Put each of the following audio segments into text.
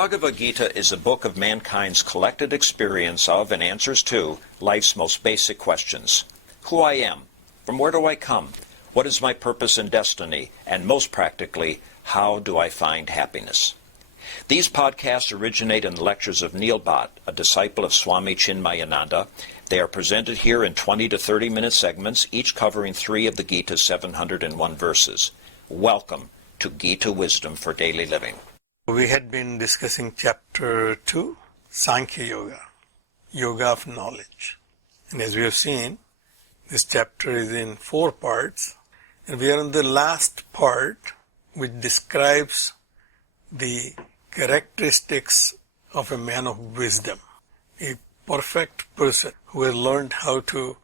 Bhagavad Gita is a book of mankind's collected experience of and answers to life's most basic questions. Who I am, from where do I come, what is my purpose and destiny, and most practically, how do I find happiness? These podcasts originate in the lectures of Neil Bhatt, a disciple of Swami Chinmayananda. They are presented here in 20 to 30-minute segments, each covering 3 of the Gita's 701 verses. Welcome to Gita Wisdom for Daily Living. We had been discussing chapter 2, Sankhya Yoga, Yoga of Knowledge. And as we have seen, this chapter is in 4 parts, and we are in the last part, which describes the characteristics of a man of wisdom, a perfect person who has learned how to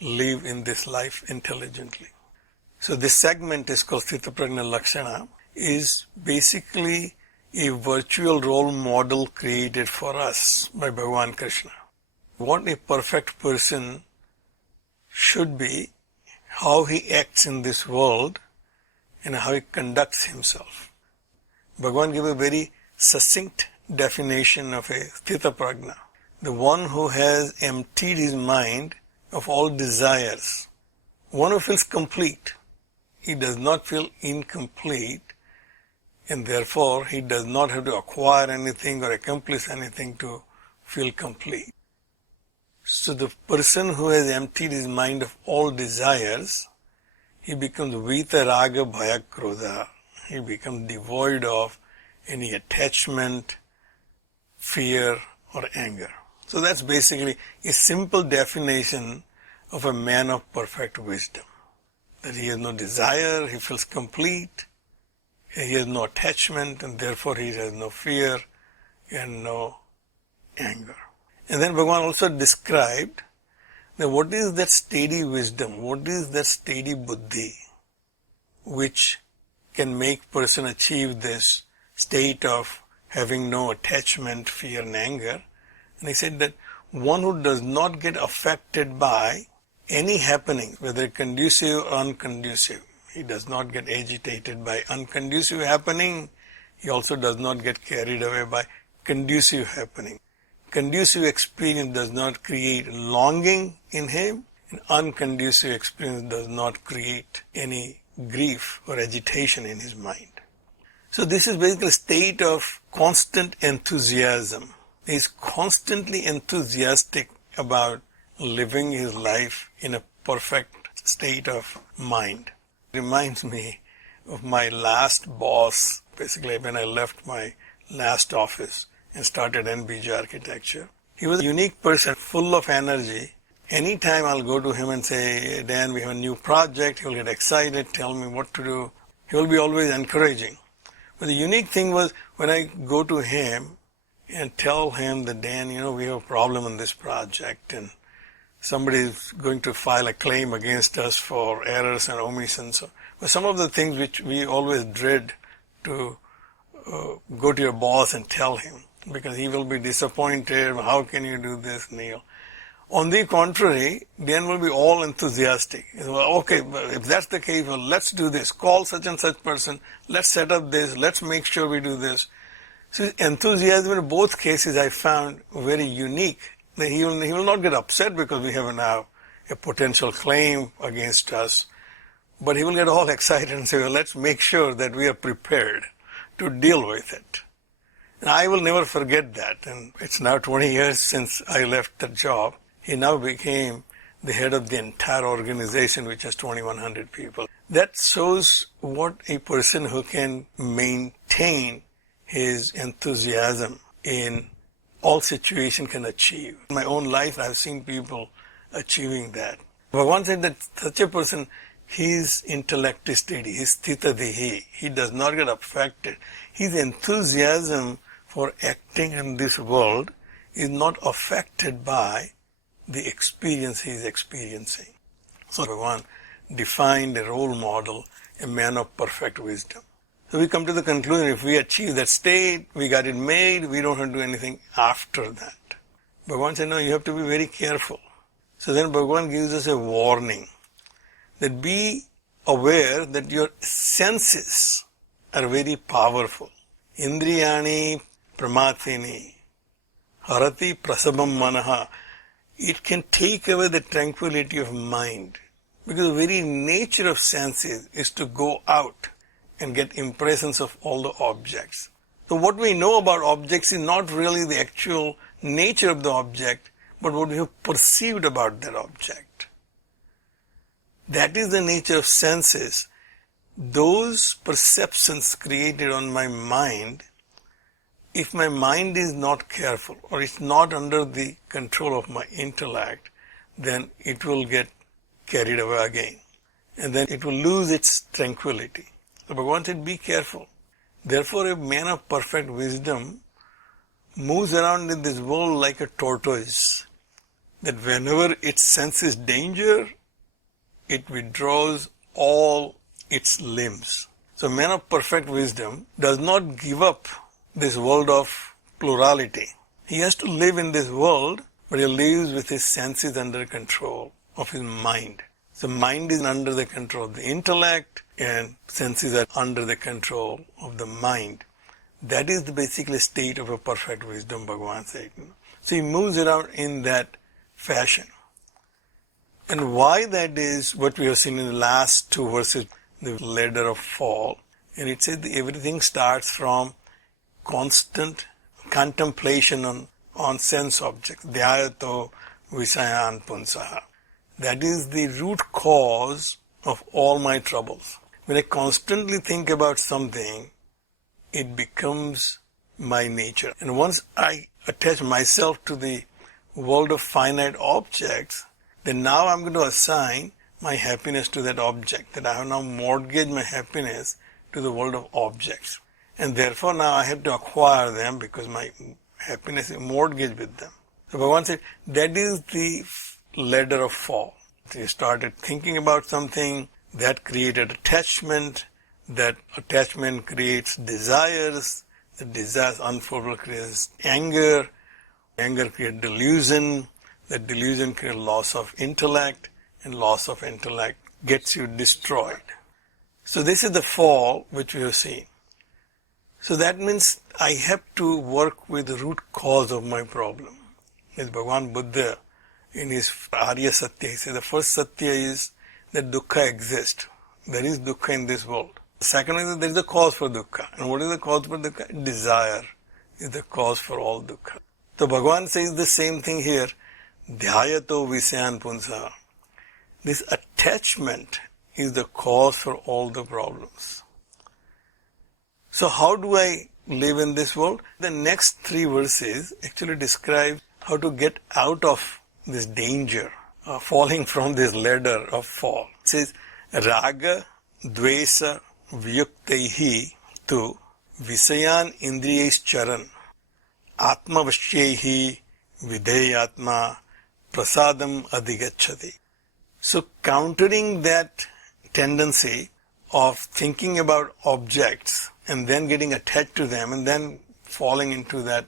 live in this life intelligently. So this segment is called Sthitaprajna Lakshana, is basically a virtual role model created for us by Bhagavan Krishna. What a perfect person should be, how he acts in this world, and how he conducts himself. Bhagavan gave a very succinct definition of a Sthitaprajna, the one who has emptied his mind of all desires, one who feels complete. He does not feel incomplete, and therefore he does not have to acquire anything or accomplish anything to feel complete. So the person who has emptied his mind of all desires, he becomes Vita Raga Bhaya Krodha. He becomes devoid of any attachment, fear, or anger. So that's basically a simple definition of a man of perfect wisdom. That he has no desire, he feels complete, he has no attachment, and therefore he has no fear and no anger. And then Bhagavan also described that what is that steady wisdom, what is that steady buddhi, which can make person achieve this state of having no attachment, fear and anger. And he said that one who does not get affected by any happening, whether conducive or unconducive. He does not get agitated by unconducive happening. He also does not get carried away by conducive happening. Conducive experience does not create longing in him, and unconducive experience does not create any grief or agitation in his mind. So this is basically a state of constant enthusiasm. He is constantly enthusiastic about living his life in a perfect state of mind. Reminds me of my last boss, basically when I left my last office and started NBG Architecture. He was a unique person, full of energy. Anytime I'll go to him and say, Dan, we have a new project, he'll get excited, tell me what to do. He will be always encouraging. But the unique thing was when I go to him and tell him that, Dan, we have a problem on this project and somebody is going to file a claim against us for errors and omissions. But some of the things which we always dread to go to your boss and tell him, because he will be disappointed. How can you do this, Neil? On the contrary, Dan will be all enthusiastic. Well, okay, but if that's the case, well, let's do this. Call such and such person. Let's set up this. Let's make sure we do this. So enthusiasm in both cases I found very unique. He will not get upset because we have now a potential claim against us, but he will get all excited and say, well, let's make sure that we are prepared to deal with it. And I will never forget that. And it's now 20 years since I left the job. He now became the head of the entire organization, which has 2,100 people. That shows what a person who can maintain his enthusiasm in all situations can achieve. In my own life, I've seen people achieving that. Bhagavan said that such a person, his intellect is steady, his sthitadihi. He does not get affected. His enthusiasm for acting in this world is not affected by the experience he is experiencing. So Bhagavan defined a role model, a man of perfect wisdom. So we come to the conclusion, if we achieve that state, we got it made, we don't have to do anything after that. Bhagavan said, no, you have to be very careful. So then Bhagavan gives us a warning that be aware that your senses are very powerful. Indriyani pramatini, harati prasabam manaha. It can take away the tranquility of mind. Because the very nature of senses is to go out and get impressions of all the objects. So what we know about objects is not really the actual nature of the object, but what we have perceived about that object. That is the nature of senses. Those perceptions created on my mind, if my mind is not careful or it's not under the control of my intellect, then it will get carried away again. And then it will lose its tranquility. So Bhagavan said, be careful. Therefore, a man of perfect wisdom moves around in this world like a tortoise, that whenever it senses danger, it withdraws all its limbs. So a man of perfect wisdom does not give up this world of plurality. He has to live in this world, but he lives with his senses under control of his mind. So mind is under the control of the intellect and senses are under the control of the mind. That is the basically state of a perfect wisdom, Bhagavan said. So he moves around in that fashion. And why that is what we have seen in the last two verses, the ladder of fall. And it says that everything starts from constant contemplation on sense objects. Dhyayato visayan punsaha. That is the root cause of all my troubles. When I constantly think about something, it becomes my nature. And once I attach myself to the world of finite objects, then now I'm going to assign my happiness to that object. That I have now mortgaged my happiness to the world of objects. And therefore now I have to acquire them because my happiness is mortgaged with them. So Bhagavan said, that is the ladder of fall. You started thinking about something, that created attachment, that attachment creates desires, the desires unfulfilled creates anger, anger creates delusion, that delusion creates loss of intellect, and loss of intellect gets you destroyed. So this is the fall which we have seen. So that means I have to work with the root cause of my problem. As Bhagavan Buddha in his Arya Satya, he says the first Satya is that dukkha exists. There is dukkha in this world. The second is that there is a cause for dukkha. And what is the cause for dukkha? Desire is the cause for all dukkha. So Bhagavan says the same thing here. Dhyayato visayan punsa. This attachment is the cause for all the problems. So how do I live in this world? The next three verses actually describe how to get out of this danger, falling from this ladder of fall. It says, Raga, Dvesa, Vyuktaihi tu Visayan Indriyais Charan Atma Vashyehi Videyatma Prasadam Adhigachati. So countering that tendency of thinking about objects and then getting attached to them and then falling into that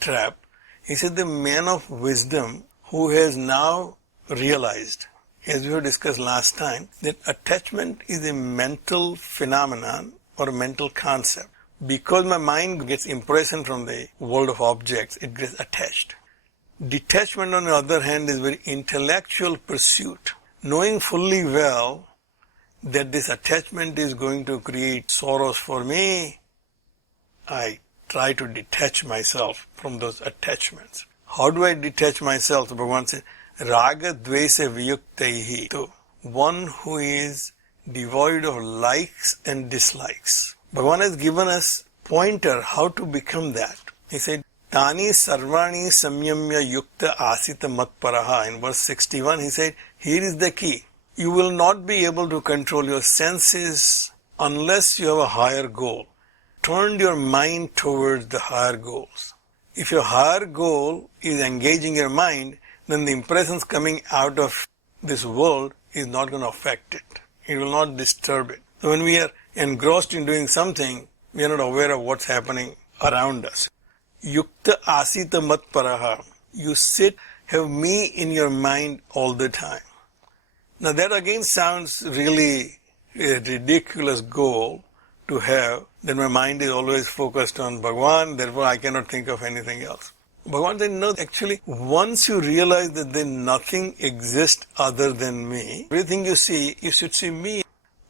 trap, he said the man of wisdom who has now realized, as we have discussed last time, that attachment is a mental phenomenon or a mental concept. Because my mind gets impression from the world of objects, it gets attached. Detachment, on the other hand, is very intellectual pursuit. Knowing fully well that this attachment is going to create sorrows for me, I try to detach myself from those attachments. How do I detach myself? So Bhagavan says, Raga Dvesa Vyuktaihi. So, one who is devoid of likes and dislikes. Bhagavan has given us pointer how to become that. He said, Tani Sarvani Samyamya Yukta Asita Matparaha. In verse 61, he said, here is the key. You will not be able to control your senses unless you have a higher goal. Turn your mind towards the higher goals. If your higher goal is engaging your mind, then the impressions coming out of this world is not going to affect it. It will not disturb it. So when we are engrossed in doing something, we are not aware of what's happening around us. Yukta asita matparaha. You sit, have me in your mind all the time. Now that again sounds really a ridiculous goal to have, then my mind is always focused on Bhagavan, therefore I cannot think of anything else. Bhagavan said, no, actually, once you realize that then nothing exists other than me, everything you see, you should see me.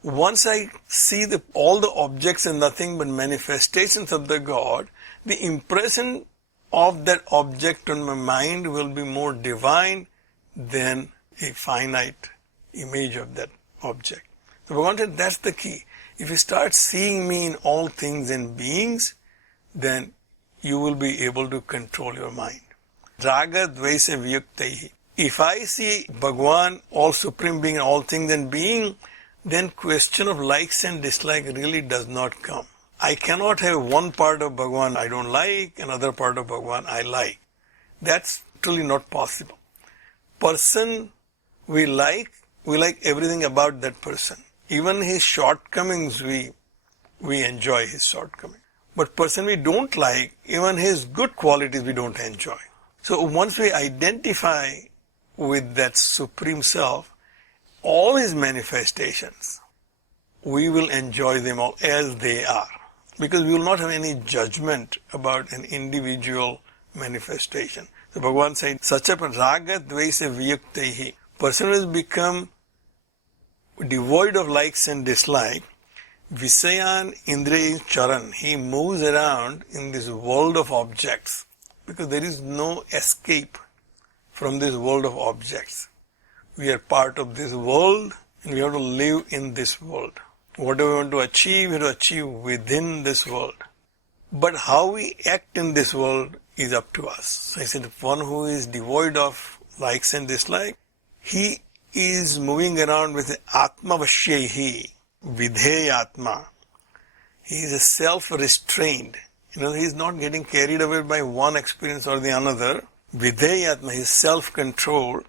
Once I see all the objects are nothing but manifestations of the God, the impression of that object on my mind will be more divine than a finite image of that object. So Bhagavan said, that's the key. If you start seeing me in all things and beings, then you will be able to control your mind. Raga dvaisa viyuktaihi. If I see Bhagavan, all supreme being, all things and being, then question of likes and dislikes really does not come. I cannot have one part of Bhagavan I don't like, another part of Bhagavan I like. That's truly not possible. Person we like everything about that person. Even his shortcomings, we enjoy his shortcomings. But person we don't like, even his good qualities we don't enjoy. So once we identify with that Supreme Self, all his manifestations, we will enjoy them all as they are. Because we will not have any judgment about an individual manifestation. So Bhagavan said, such a raga dvaisa viyuktaihi. Person has become devoid of likes and dislikes. Visayan Indriya Charan. He moves around in this world of objects because there is no escape from this world of objects. We are part of this world and we have to live in this world. Whatever we want to achieve, we have to achieve within this world. But how we act in this world is up to us. So I said, one who is devoid of likes and dislikes, he is moving around with Atma Vashyehi, Vidhe Atma. He is a self-restrained. He is not getting carried away by one experience or the another. Vidhe Atma, he is self-controlled.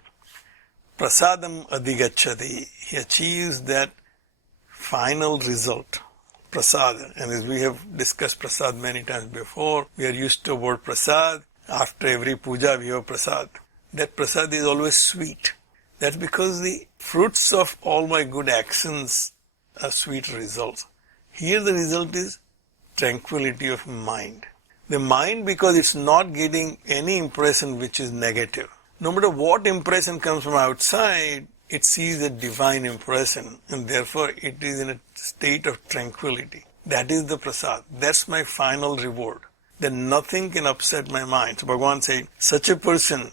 Prasadam Adhigachati. He achieves that final result. Prasad. And as we have discussed prasad many times before, we are used to the word prasad. After every puja we have prasad. That prasad is always sweet. That's because the fruits of all my good actions are sweet results. Here the result is tranquility of mind. The mind, because it's not getting any impression which is negative. No matter what impression comes from outside, it sees a divine impression and therefore it is in a state of tranquility. That is the prasad. That's my final reward. Then nothing can upset my mind. So Bhagavan said, such a person,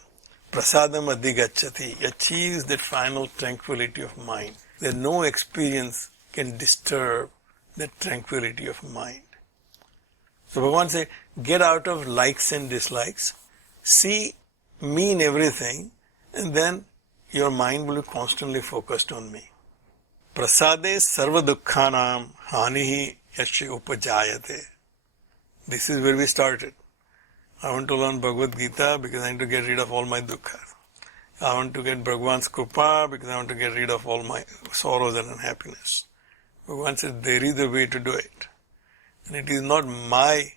prasadam adhigachati, achieves that final tranquility of mind. That no experience can disturb that tranquility of mind. So Bhagavan said, get out of likes and dislikes, see me in everything, and then your mind will be constantly focused on me. Prasade sarva dukkhanam hanihi yasya upajayate. This is where we started. I want to learn Bhagavad Gita because I need to get rid of all my dukkhas. I want to get Bhagavan's Krupa because I want to get rid of all my sorrows and unhappiness. Bhagavan says there is a way to do it. And it is not my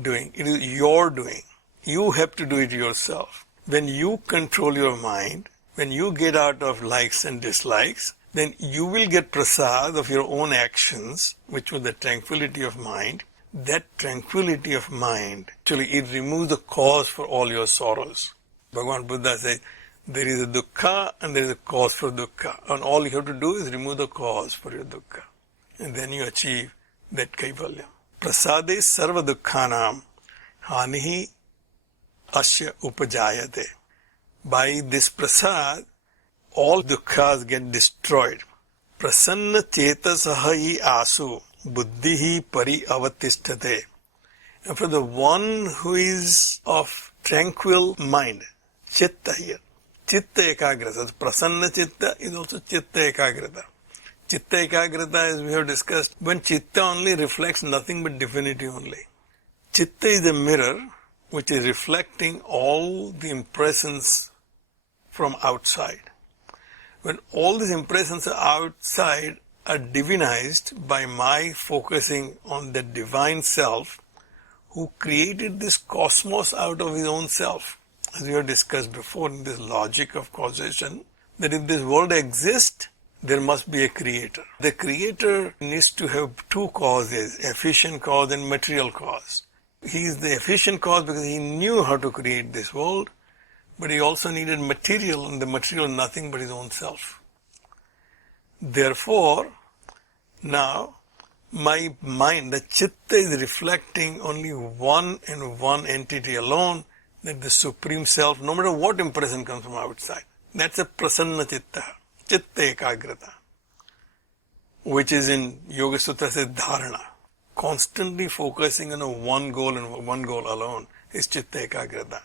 doing, it is your doing. You have to do it yourself. When you control your mind, when you get out of likes and dislikes, then you will get prasad of your own actions, which was the tranquility of mind. That tranquility of mind, actually it removes the cause for all your sorrows. Bhagavan Buddha says, there is a dukkha and there is a cause for dukkha. And all you have to do is remove the cause for your dukkha. And then you achieve that kaivalya. Prasade sarva dukkhanam hanihi asya upajayate. By this prasad, all dukkhas get destroyed. Prasanna chetasaha asu buddhihi pari avatisthate. And for the one who is of tranquil mind, chitta here, chitta ekagrata. Prasanna chitta is also chitta ekagrata. Chitta ekagrata, as we have discussed, when chitta only reflects nothing but divinity only. Chitta is a mirror which is reflecting all the impressions from outside. When all these impressions outside are divinized by my focusing on the divine self who created this cosmos out of his own self. As we have discussed before in this logic of causation, that if this world exists, there must be a creator. The creator needs to have two causes, efficient cause and material cause. He is the efficient cause because he knew how to create this world, but he also needed material, and the material is nothing but his own self. Therefore, now, my mind, the chitta, is reflecting only one and one entity alone, that the Supreme Self, no matter what impression comes from outside. That's a prasanna chitta, chitta ekagrata, which is in Yoga Sutra says dharana. Constantly focusing on a one goal and one goal alone is chitta ekagrata.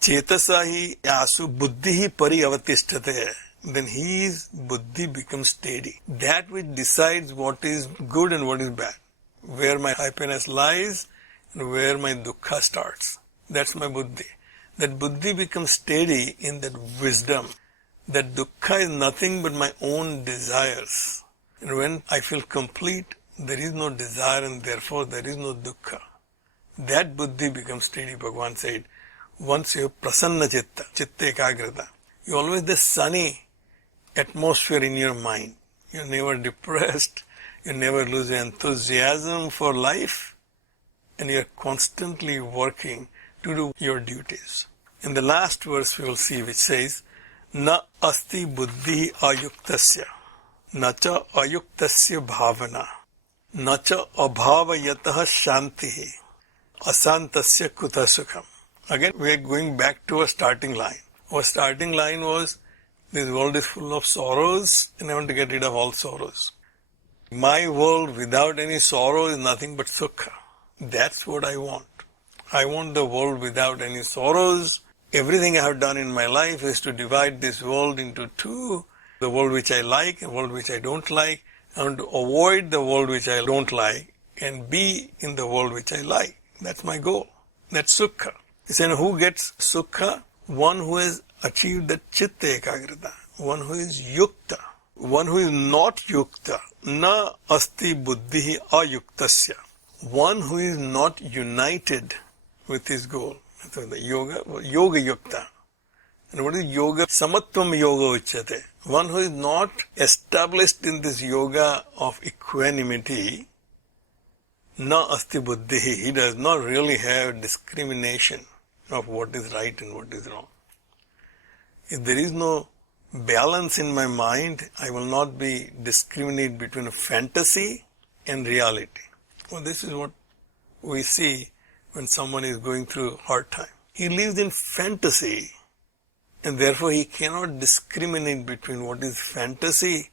Chetasa hi yasu buddhi hi pariavatisthate. Then his buddhi becomes steady. That which decides what is good and what is bad. Where my happiness lies and where my dukkha starts. That's my buddhi. That buddhi becomes steady in that wisdom. That dukkha is nothing but my own desires. And when I feel complete, there is no desire and therefore there is no dukkha. That buddhi becomes steady, Bhagavan said. Once you have prasanna chitta, chitta ekagrata, you always the sunny atmosphere in your mind. You're never depressed, you never lose enthusiasm for life, and you're constantly working to do your duties. In the last verse we will see which says, Na asti buddhi ayuktasya, na cha ayuktasya bhavana, na cha abhavayatah shantihi, asantasya kuta sukham. Again, we are going back to our starting line. Our starting line was, this world is full of sorrows and I want to get rid of all sorrows. My world without any sorrow is nothing but sukha. That's what I want. I want the world without any sorrows. Everything I have done in my life is to divide this world into two. The world which I like and the world which I don't like. I want to avoid the world which I don't like and be in the world which I like. That's my goal. That's sukha. He said, who gets sukha? One who has achieved the chitta ekagrata. One who is yukta. One who is not yukta. Na asti buddhi ayuktasya. One who is not united with his goal. So the yoga yukta. And what is yoga? Samatvam yoga uchyate. One who is not established in this yoga of equanimity. Na asti buddhi. He does not really have discrimination of what is right and what is wrong. If there is no balance in my mind, I will not be discriminate between a fantasy and reality. Well, this is what we see when someone is going through a hard time. He lives in fantasy and therefore he cannot discriminate between what is fantasy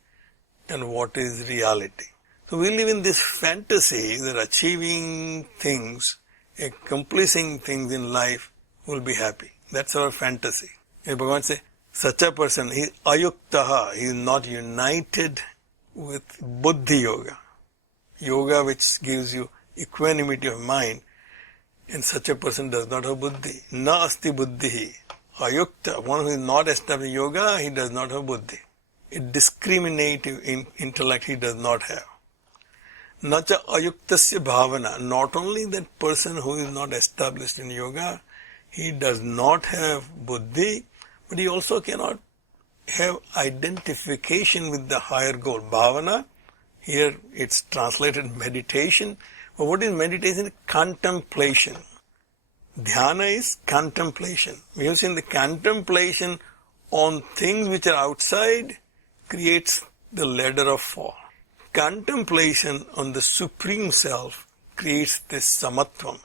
and what is reality. So we live in this fantasy that achieving things, accomplishing things in life will be happy. That's our fantasy. Bhagavan says, such a person, he is ayuktaha, he is not united with buddhi yoga. Yoga which gives you equanimity of mind, and such a person does not have buddhi. Na asti buddhi. Ayukta, one who is not established in yoga, he does not have buddhi. A discriminative intellect he does not have. Nacha ayuktasya bhavana. Not only that person who is not established in yoga, he does not have buddhi, but he also cannot have identification with the higher goal. Bhavana, here it's translated meditation. But what is meditation? Contemplation. Dhyana is contemplation. We have seen the contemplation on things which are outside creates the ladder of fall. Contemplation on the Supreme Self creates this samatvam.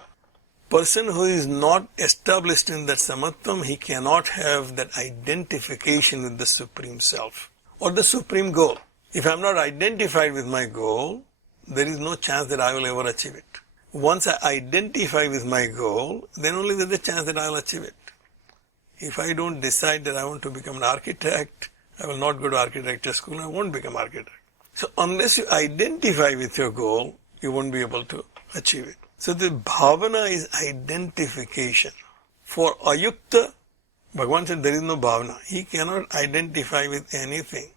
Person who is not established in that samatvam, he cannot have that identification with the Supreme Self or the Supreme Goal. If I am not identified with my goal, there is no chance that I will ever achieve it. Once I identify with my goal, then only there is a chance that I will achieve it. If I don't decide that I want to become an architect, I will not go to architecture school, I won't become an architect. So unless you identify with your goal, you won't be able to achieve it. So the bhavana is identification. For ayukta, Bhagavan said there is no bhavana. He cannot identify with anything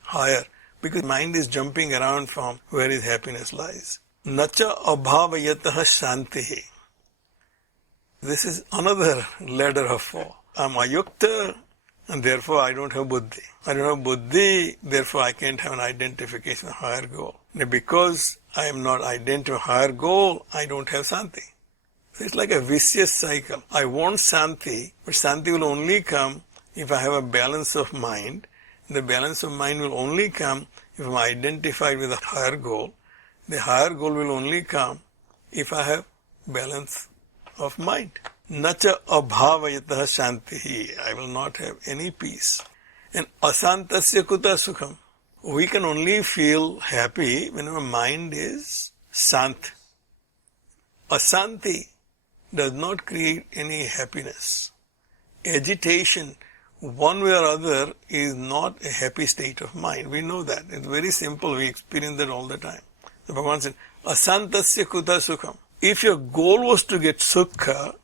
higher because mind is jumping around from where his happiness lies. Nacha abhavayatah shantihi. This is another ladder of fall. I'm ayukta and therefore I don't have buddhi. I don't have buddhi, therefore I can't have an identification of higher goal. Now because I am not identified with higher goal, I don't have santi. So it's like a vicious cycle. I want santi, but santi will only come if I have a balance of mind. The balance of mind will only come if I'm identified with a higher goal. The higher goal will only come if I have balance of mind. Nacha abhavayatah shantihi. I will not have any peace. And asantasya kuta sukham. We can only feel happy when our mind is sant. Asanti does not create any happiness. Agitation, one way or other, is not a happy state of mind. We know that. It's very simple. We experience that all the time. The Bhagavan said, asantasya kuta sukham. If your goal was to get sukha,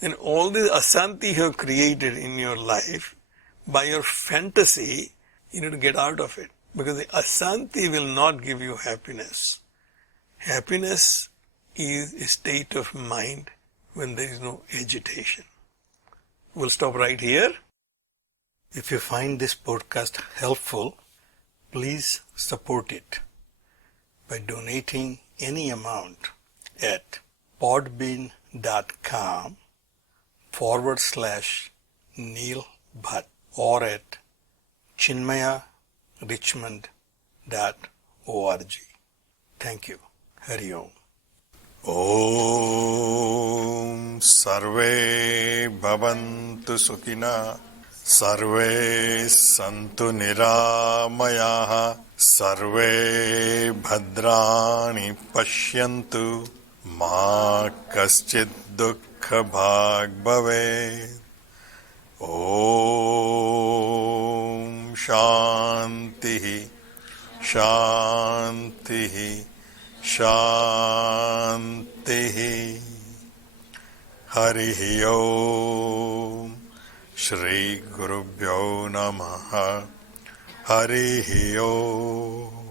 then all this asanti you have created in your life, by your fantasy, you need to get out of it. Because the asanti will not give you happiness. Happiness is a state of mind when there is no agitation. We'll stop right here. If you find this podcast helpful, please support it by donating any amount at podbean.com/Neil Bhatt or at chinmayarichmond.org. Thank you. Hari Om. Om Sarve Bhavantu Sukhina Sarve Santu Niramayaha Sarve Bhadrani Pashyantu Ma Kaschid Dukkha Bhag Bhave. Om Shanti Shanti Shanti. Hari Om. Shri Gurubhyo Namaha. Hari Om.